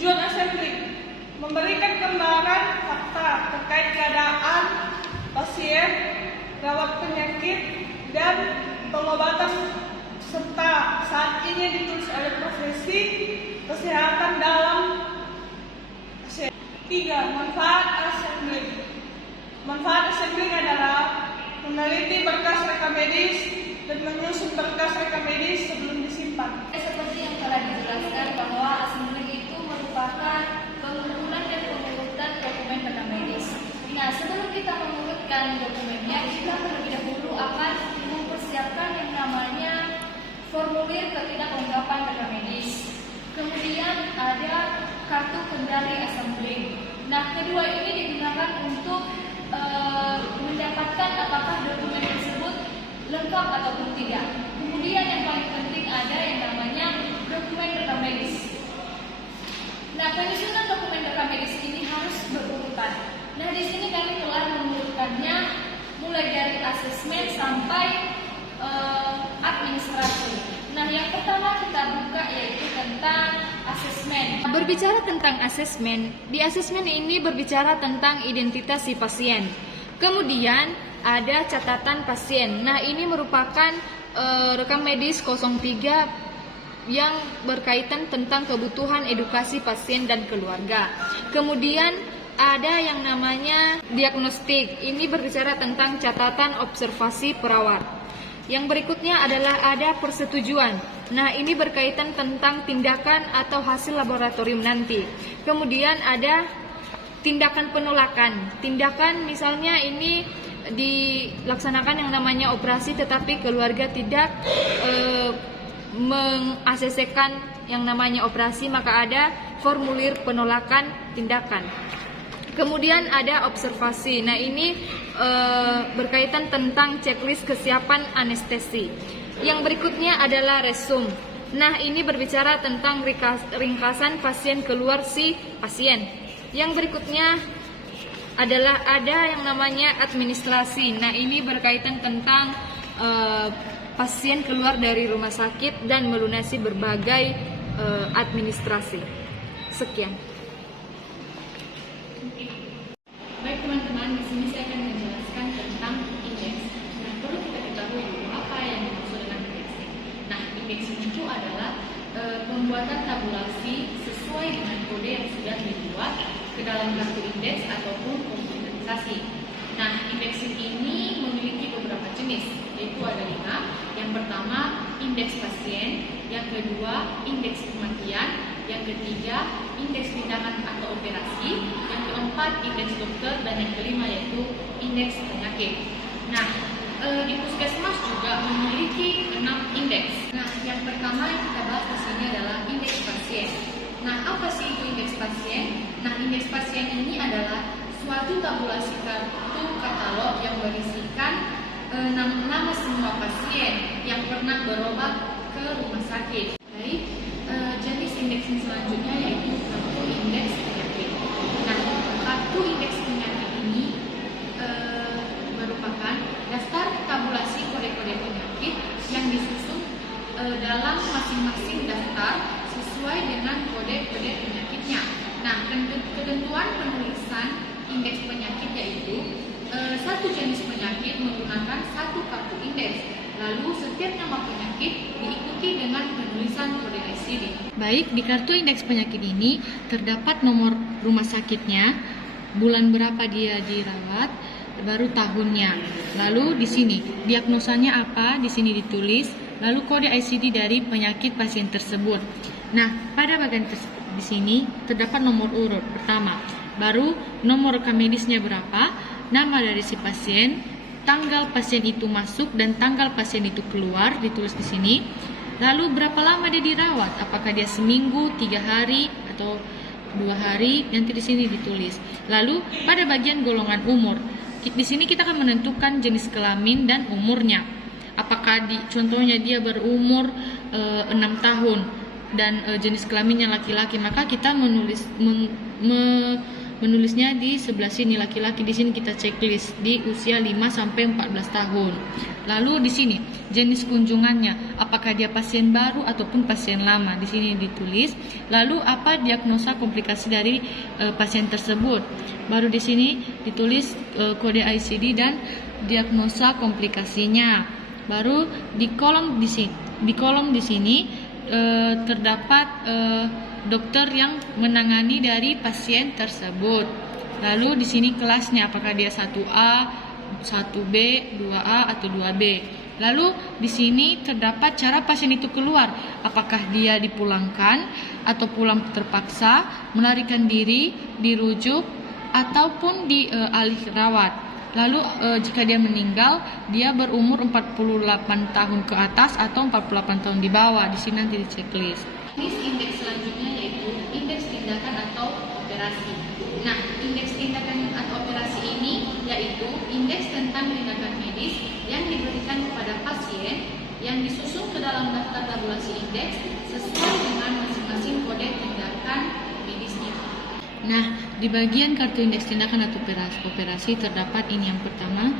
Tujuan assembly memberikan gambaran fakta terkait keadaan pasien, rawat penyakit, dan pengobatan serta saat ini ditulis oleh profesi kesehatan dalam 3. Manfaat assembly. Manfaat assembly adalah meneliti berkas rekam medis dan menyusun berkas rekam medis sebelum disimpan. Seperti yang telah dijelaskan bahwa assembly itu merupakan pengumpulan dan pengurutan dokumen rekam medis. Nah, sebelum kita mengurutkan dokumennya, kita terlebih dahulu akan mempersiapkan yang namanya formulir ketidaklengkapan rekam medis. Kemudian ada kartu kendali assembly. Nah, kedua ini digunakan untuk mendapatkan apakah dokumen tersebut lengkap ataupun tidak. Kemudian yang paling penting ada yang namanya dokumen rekam medis. Nah, penyusunan dokumen rekam medis ini harus berurutan. Nah, di sini kami telah mengurutkannya mulai dari asesmen sampai administrasi. Nah, yang pertama kita buka yaitu tentang asesmen. Berbicara tentang asesmen, di asesmen ini berbicara tentang identitas si pasien. Kemudian ada catatan pasien. Nah, ini merupakan rekam medis 03 yang berkaitan tentang kebutuhan edukasi pasien dan keluarga. Kemudian ada yang namanya diagnostik. Ini berbicara tentang catatan observasi perawat. Yang berikutnya adalah ada persetujuan. Nah, ini berkaitan tentang tindakan atau hasil laboratorium nanti. Kemudian ada tindakan penolakan. Tindakan misalnya ini dilaksanakan yang namanya operasi tetapi keluarga tidak meng-ACC-kan yang namanya operasi, maka ada formulir penolakan tindakan. Kemudian ada observasi. Nah, ini berkaitan tentang checklist kesiapan anestesi. Yang berikutnya adalah resum. Nah, ini berbicara tentang ringkasan pasien keluar si pasien. Yang berikutnya adalah ada yang namanya administrasi. Nah, ini berkaitan tentang pasien keluar dari rumah sakit dan melunasi berbagai administrasi. Sekian. Baik teman-teman, di sini saya akan menjelaskan tentang indeks. Nah, perlu kita ketahui dulu apa yang dimaksud dengan indexing. Nah, indexing itu adalah pembuatan tabulasi sesuai dengan kode yang sudah dibuat ke dalam kartu indeks ataupun komputerisasi. Nah, indexing ini memiliki beberapa jenis, yaitu ada 5. Yang pertama, indeks pasien. Yang kedua, indeks kematian. Yang ketiga, indeks tindakan atau operasi. Yang keempat, indeks dokter. Dan yang kelima yaitu indeks penyakit. Nah, di puskesmas juga memiliki 6 indeks. Nah, yang pertama yang kita bahas di sini adalah indeks pasien. Nah, apa sih itu indeks pasien? Nah, indeks pasien ini adalah suatu tabulasi kartu katalog yang berisikan nama semua pasien yang pernah berobat ke rumah sakit. Baik, jenis indeks yang selanjutnya yaitu kartu indeks penyakit. Nah, kartu indeks penyakit ini merupakan daftar tabulasi kode-kode penyakit yang disusun dalam masing-masing daftar sesuai dengan kode-kode penyakitnya. Nah, ketentuan penulisan indeks penyakit yaitu satu jenis penyakit menggunakan satu kartu indeks. Lalu setiap nama penyakit diikuti dengan penulisan kode ICD. Baik, di kartu indeks penyakit ini terdapat nomor rumah sakitnya, bulan berapa dia dirawat, baru tahunnya. Lalu di sini diagnosanya apa, di sini ditulis, lalu kode ICD dari penyakit pasien tersebut. Nah, pada bagian di sini terdapat nomor urut pertama, baru nomor rekam medisnya berapa, nama dari si pasien, tanggal pasien itu masuk dan tanggal pasien itu keluar, ditulis di sini. Lalu berapa lama dia dirawat? Apakah dia seminggu, 3 hari, atau 2 hari? Nanti di sini ditulis. Lalu pada bagian golongan umur, di sini kita akan menentukan jenis kelamin dan umurnya. Apakah contohnya dia berumur 6 tahun dan jenis kelaminnya laki-laki, maka kita menulisnya di sebelah sini laki-laki, di sini kita checklist di usia 5 sampai 14 tahun. Lalu di sini jenis kunjungannya, apakah dia pasien baru ataupun pasien lama, di sini ditulis. Lalu apa diagnosa komplikasi dari pasien tersebut. Baru di sini ditulis kode ICD dan diagnosa komplikasinya. Baru di kolom di sini terdapat dokter yang menangani dari pasien tersebut. Lalu di sini kelasnya, apakah dia 1A, 1B, 2A atau 2B. Lalu di sini terdapat cara pasien itu keluar, apakah dia dipulangkan atau pulang terpaksa, melarikan diri, dirujuk ataupun di alih rawat. Lalu jika dia meninggal, dia berumur 48 tahun ke atas atau 48 tahun di bawah. Di sini nanti di checklist. Indeks selanjutnya yaitu indeks tindakan atau operasi. Nah, indeks tindakan atau operasi ini yaitu indeks tentang tindakan medis yang diberikan kepada pasien yang disusun ke dalam daftar tabulasi indeks sesuai dengan masing-masing kode tindakan medisnya. Nah, di bagian kartu indeks tindakan atau operasi terdapat ini yang pertama,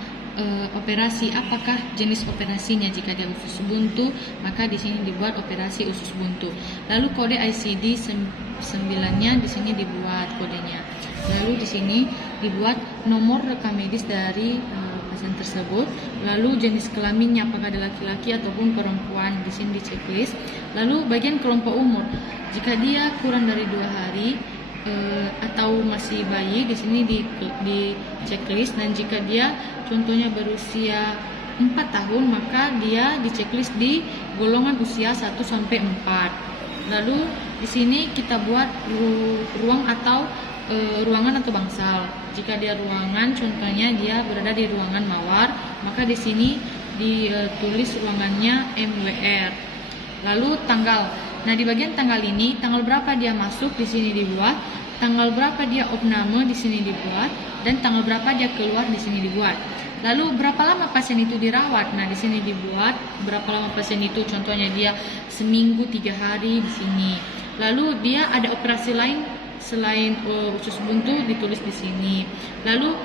operasi. Apakah jenis operasinya? Jika dia usus buntu, maka di sini dibuat operasi usus buntu. Lalu kode ICD 9-nya di sini dibuat kodenya. Lalu di sini dibuat nomor rekam medis dari pasien tersebut. Lalu jenis kelaminnya, apakah ada laki-laki ataupun perempuan, di sini di checklist. Lalu bagian kelompok umur, jika dia kurang dari 2 hari atau masih bayi, di sini di checklist. Dan jika dia contohnya berusia 4 tahun, maka dia di checklist di golongan usia 1 sampai 4. Lalu di sini kita buat ruang atau ruangan atau bangsal. Jika dia ruangan, contohnya dia berada di ruangan mawar, maka di sini ditulis ruangannya MWR. Lalu tanggal. Nah, di bagian tanggal ini, tanggal berapa dia masuk di sini dibuat, tanggal berapa dia opname di sini dibuat, dan tanggal berapa dia keluar di sini dibuat. Lalu berapa lama pasien itu dirawat? Nah, di sini dibuat berapa lama pasien itu, contohnya dia seminggu 3 hari di sini. Lalu dia ada operasi lain selain usus buntu, ditulis di sini. Lalu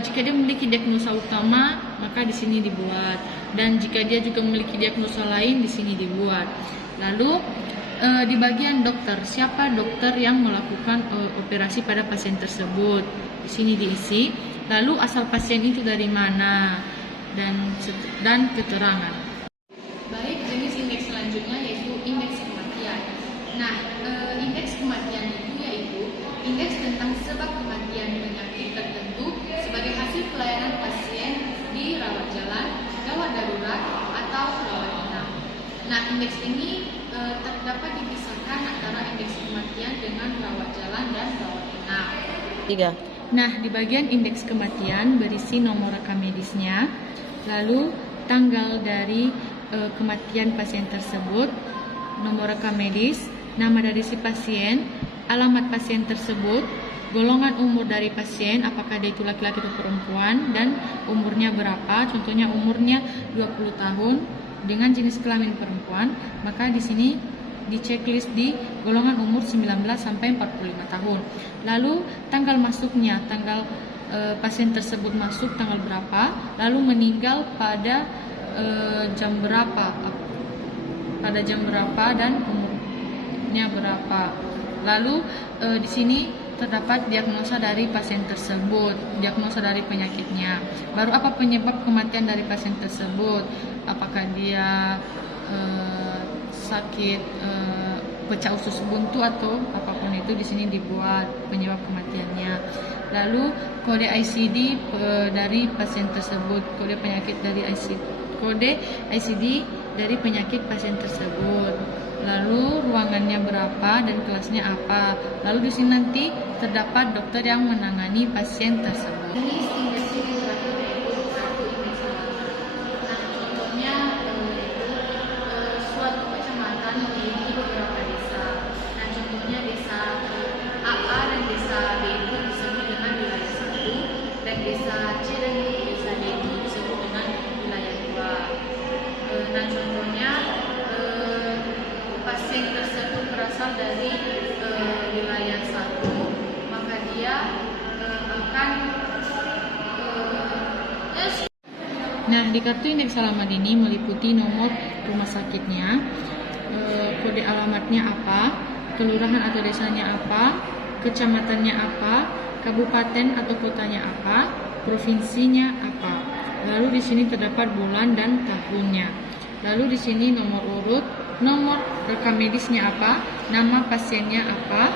jika dia memiliki diagnosa utama, maka di sini dibuat. Dan jika dia juga memiliki diagnosa lain, di sini dibuat. Lalu di bagian dokter, siapa dokter yang melakukan operasi pada pasien tersebut, di sini diisi. Lalu asal pasien itu dari mana dan keterangan. Baik, jenis indeks selanjutnya yaitu indeks kematian. Nah, indeks kematian itu yaitu indeks tentang sebab kematian penyakit tertentu sebagai hasil pelayanan pasien di rawat jalan, gawat darurat, atau rawat inap. Nah, indeks ini terdapat dipisahkan antara indeks kematian dengan rawat jalan dan rawat inap. 3. Nah, di bagian indeks kematian berisi nomor rekam medisnya, lalu tanggal dari kematian pasien tersebut, nomor rekam medis, nama dari si pasien, alamat pasien tersebut, golongan umur dari pasien, apakah dia itu laki-laki atau perempuan, dan umurnya berapa, contohnya umurnya 20 tahun dengan jenis kelamin perempuan, maka di sini di checklist di golongan umur 19 sampai 45 tahun. Lalu tanggal masuknya, tanggal pasien tersebut masuk tanggal berapa, lalu meninggal pada jam berapa, dan umurnya berapa. Lalu di sini terdapat diagnosa dari pasien tersebut, diagnosa dari penyakitnya. Baru apa penyebab kematian dari pasien tersebut? Apakah dia sakit pecah usus buntu atau apapun itu, di sini dibuat penyebab kematiannya. Lalu kode ICD dari pasien tersebut, kode ICD dari penyakit pasien tersebut. Lalu ruangannya berapa dan kelasnya apa. Lalu di sini nanti terdapat dokter yang menangani pasien tersebut. Jenis indeks ini terakhir yaitu kartu indeks kematian. Nah, contohnya suatu kecamatan memiliki beberapa desa. Nah, contohnya desa AA dan desa B itu disebut dengan wilayah 1, dan desa C dan desa D itu disebut dengan wilayah 2. Nah, contohnya pasien tersebut berasal dari wilayah 1, maka dia misalkan Nah, di kartu indeks alamat ini meliputi nomor rumah sakitnya, kode alamatnya apa, kelurahan atau desanya apa, kecamatannya apa, kabupaten atau kotanya apa, provinsinya apa. Lalu di sini terdapat bulan dan tahunnya. Lalu di sini nomor urut, nomor rekam medisnya apa, nama pasiennya apa.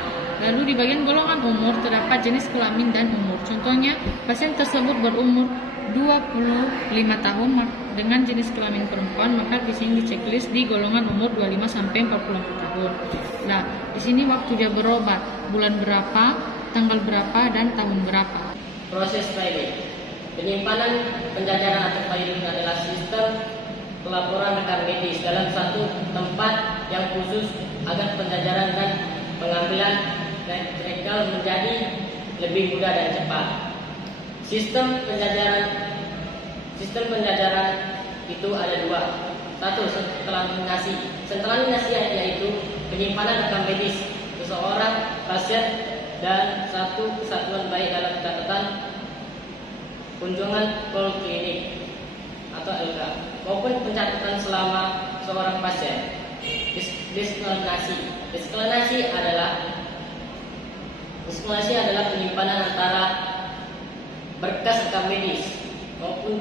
Lalu di bagian golongan umur terdapat jenis kelamin dan umur. Contohnya, pasien tersebut berumur 25 tahun dengan jenis kelamin perempuan, maka di sini di checklist di golongan umur 25 sampai 44 tahun. Nah, di sini waktu dia berobat, bulan berapa, tanggal berapa dan tahun berapa. Proses filing. Penyimpanan penjajaran atau filing adalah sistem pelaporan rekam medis dalam satu tempat yang khusus agar penjajaran dan pengambilan rekal menjadi lebih mudah dan cepat. Sistem penjajaran itu ada dua. Satu, sentralisasi yaitu penyimpanan rekam medis seseorang pasien dan satu kesatuan baik dalam catatan kunjungan poliklinik atau LK maupun pencatatan selama seorang pasien. Diskriminasi adalah penyimpanan antara berkas rekam medis maupun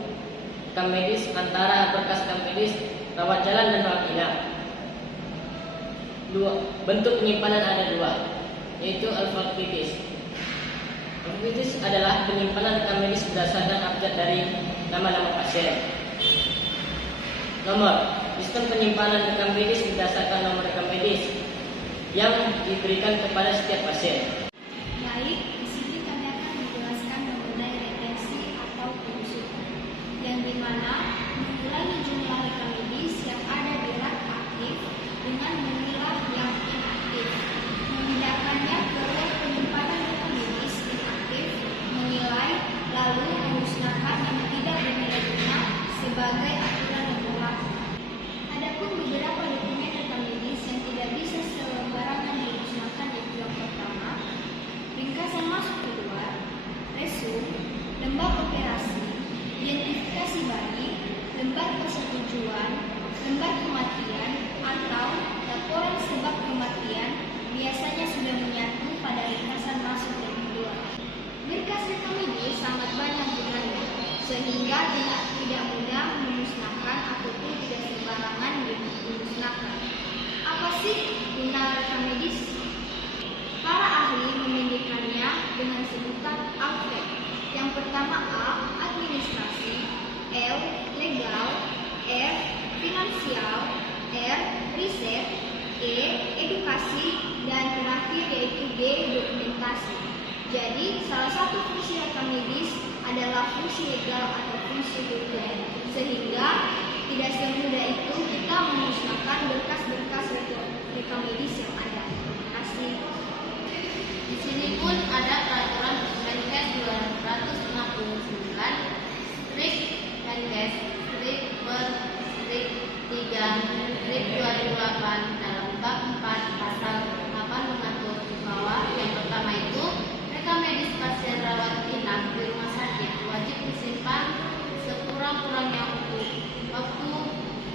rekam medis antara berkas rekam medis rawat jalan dan rawat inap. Bentuk penyimpanan ada dua, yaitu alfabetis. Alfabetis adalah penyimpanan rekam medis berdasarkan abjad dari nama-nama pasien. Nomor, sistem penyimpanan rekam medis berdasarkan nomor rekam medis yang diberikan kepada setiap pasien. Baik, di sini kami akan menjelaskan mengenai retensi atau pengusutan, yang dimana mengurangi jumlah rekam medis yang ada di rak aktif dengan memilah yang inaktif, memindahkannya ke rak penyimpanan rekam medis inaktif, menilai, lalu memusnahkan yang tidak bernilai guna sebagai aturan yang berlaku. Adapun beberapa dokumen rekam medis yang tidak bisa sembarangan dimusnahkan yaitu yang pertama, ringkasan masuk keluar, resum, lembar operasi, identifikasi bayi, lembar persetujuan, lembar kematian, atau laporan sebab kematian biasanya sudah menyatu pada ringkasan masuk dan keluar. Berkas rekam medis sangat banyak jumlahnya, sehingga tidak mudah memusnahkan ataupun tidak sembarangan dimusnahkan. Apa sih guna rekam medis? Para ahli memindikkannya dengan sebutan ALFED. Yang pertama A, administrasi, L, legal, R, finansial, R, riset, E, edukasi, dan terakhir yaitu D, dokumentasi. Jadi, salah satu fungsi rekam medis adalah fungsi legal atau fungsi hukum, sehingga tidak semudah itu kita memusnahkan berkas-berkas rekam medis yang ada. Terima kasih. di sini pun ada peraturan Menkes 269 Strik Menkes Strik per Strik 3 Strik 2008 dalam bab 4 pasal 8 mengatur bahwa yang pertama itu rekam medis pasien rawat inap di rumah sakit wajib disimpan sekurang-kurangnya untuk waktu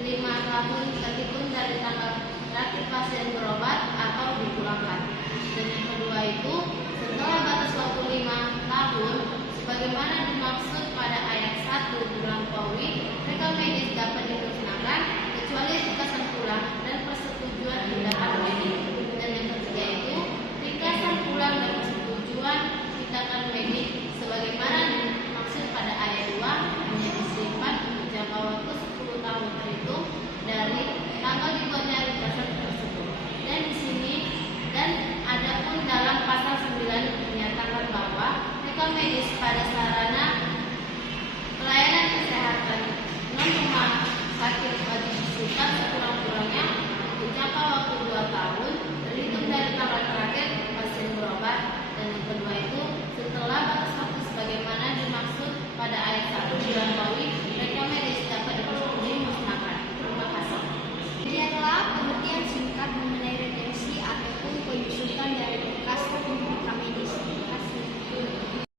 5 tahun terhitung dari tanggal terakhir pasien berobat atau dipulangkan. Dan yang kedua itu setelah batas waktu 5 tahun sebagaimana dimaksud pada ayat 1 dilampaui, rekam medis dapat dimusnahkan kecuali ringkasan pulang dan persetujuan tindakan medis. Dan yang ketiga itu ringkasan pulang dan persetujuan tindakan medis sebagaimana dimaksud pada ayat 2 hanya disimpan untuk jangka waktu 10 tahun terhitung dari tanggal dibuatnya ringkasan tersebut. Dan di sini adapun dalam pasal 9 menyatakan bahwa rekam medis pada sarana pelayanan kesehatan non rumah sakit wajib disimpan sekurang-kurangnya untuk jangka waktu 2 tahun